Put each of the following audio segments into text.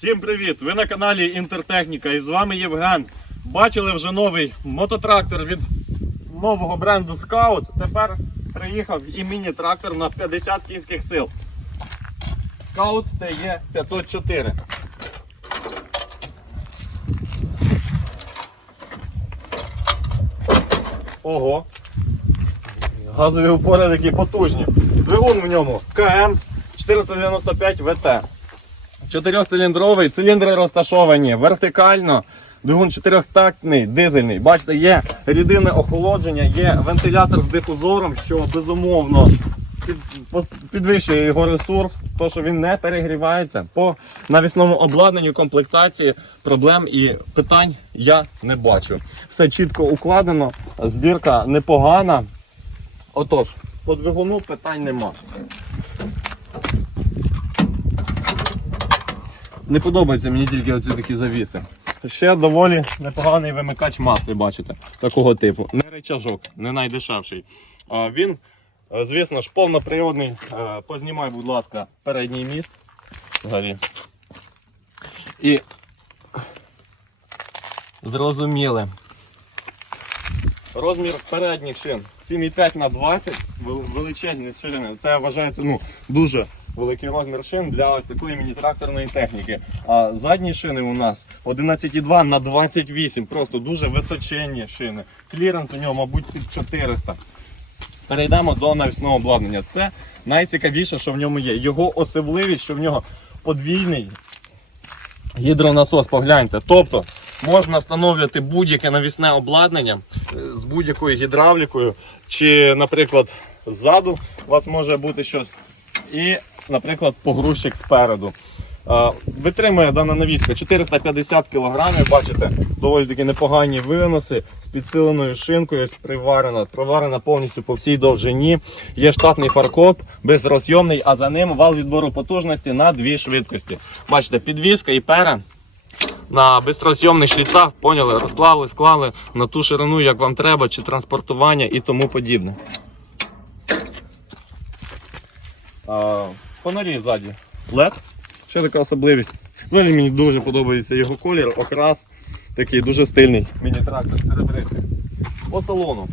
Всім привіт! Ви на каналі Інтертехніка і з вами Євген. Бачили вже новий мототрактор від нового бренду Scout. Тепер приїхав і міні-трактор на 50 кінських сил. Scout TE 504. Ого! Газові упори такі потужні. Двигун в ньому КМ 495 ВТ. Чотирьохциліндровий, циліндри розташовані вертикально. Двигун чотирьохтактний, дизельний. Бачите, є рідинне охолодження, є вентилятор з дифузором, що безумовно підвищує його ресурс, то що він не перегрівається. По навісному обладнанню комплектації проблем і питань я не бачу. Все чітко укладено, збірка непогана. Отож, по двигуну питань нема. Не подобаються мені тільки оці такі завіси. Ще доволі непоганий вимикач маси, бачите, такого типу. Не речажок, не найдешевший. А він, е, звісно ж, повноприводний. Е, Познімай, будь ласка, передній міст. Взагалі. І зрозуміли. Розмір передніх шин 7,5 на 20 величезні шини. Це вважається ну, дуже великий розмір шин для ось такої міні-тракторної техніки. А задні шини у нас 11,2 на 28. Просто дуже височенні шини. Кліренс у нього, мабуть, під 400. Перейдемо до навісного обладнання. Це найцікавіше, що в ньому є. Його особливість, що в нього подвійний гідронасос, погляньте. Тобто можна встановлювати будь-яке навісне обладнання е, з будь-якою гідравлікою, чи, наприклад, ззаду у вас може бути щось. І, наприклад, погрузчик спереду. Е, Витримує дана навіска 450 кг, бачите, доволі такі непогані виноси з підсиленою шинкою, ось приварена, проварена повністю по всій довжині. Є штатний фаркоп, безрозйомний, а за ним вал відбору потужності на дві швидкості. Бачите, підвіска і пера на безрозйомних шліцах, поняли, розклали, склали на ту ширину, як вам треба, чи транспортування і тому подібне. Фонарі ззаді LED. Ще така особливість. Взагалі мені дуже подобається його колір, окрас. Такий дуже стильний. Міні-трактор серед. По салону.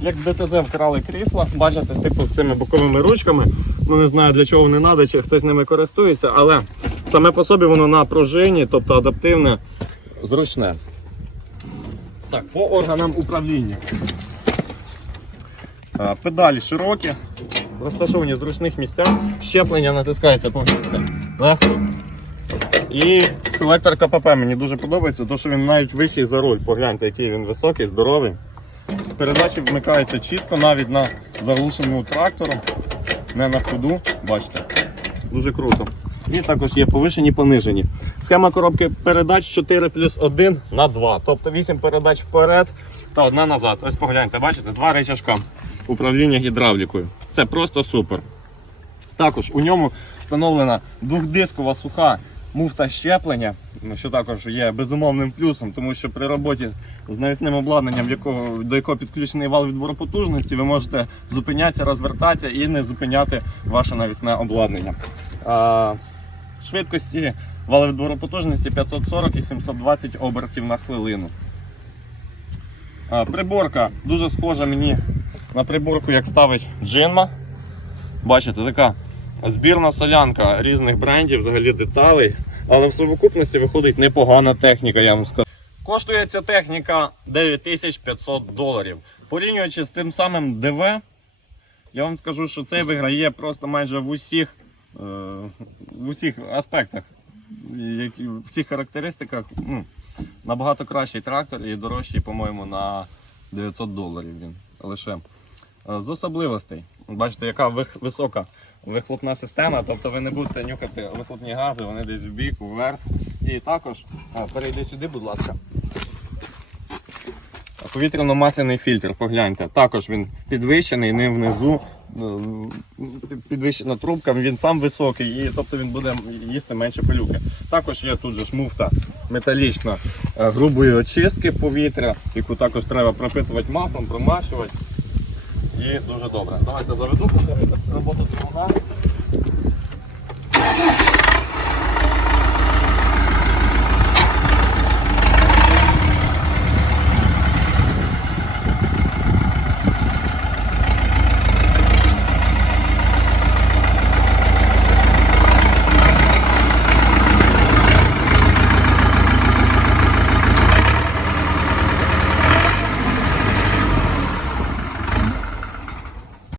Як ДТЗ вкрали крісла, бачите, типу з цими боковими ручками. Ну не знаю для чого вони треба, чи хтось ними користується, але саме по собі воно на пружині, тобто адаптивне, зручне. Так, по органам управління. Педалі широкі, розташовані в зручних місцях. Щеплення натискається повністю легко. І селектор КПП мені дуже подобається, тому що він навіть вищий за руль. Погляньте, який він високий, здоровий. Передачі вмикаються чітко, навіть на заглушеному трактору, не на ходу. Бачите, дуже круто. І також є повишені понижені. Схема коробки передач 4 плюс 1 на 2. Тобто 8 передач вперед та одна назад. Ось погляньте, бачите, два речашка управління гідравлікою. Це просто супер. Також у ньому встановлена двохдискова суха муфта щеплення, що також є безумовним плюсом, тому що при роботі з навісним обладнанням, якого, до якого підключений вал відбору потужності, ви можете зупинятися, розвертатися і не зупиняти ваше навісне обладнання. А, швидкості валовідбору потужності 540 і 720 обертів на хвилину. Приборка дуже схожа мені на приборку, як ставить Джинма. Бачите, така збірна солянка різних брендів, взагалі деталей. Але в совокупності виходить непогана техніка, я вам скажу. Коштує ця техніка 9500 доларів. Порівнюючи з тим самим ДВ, я вам скажу, що цей виграє просто майже в усіх, е, в усіх аспектах, в всіх характеристиках. Ну, набагато кращий трактор і дорожчий, по-моєму, на 900 доларів він лише. Е, З особливостей, бачите, яка висока вихлопна система, тобто ви не будете нюхати вихлопні гази, вони десь в бік, вверх. І також е, перейди сюди, будь ласка. Повітряно-масляний фільтр, погляньте. Також він підвищений, не внизу. е, Підвищена трубка, він сам високий, і тобто він буде їсти менше пилюки. Також є тут же ж муфта металічна грубої очистки повітря, яку також треба пропитувати маслом, промащувати. І дуже добре. Давайте заведу роботу двигуна.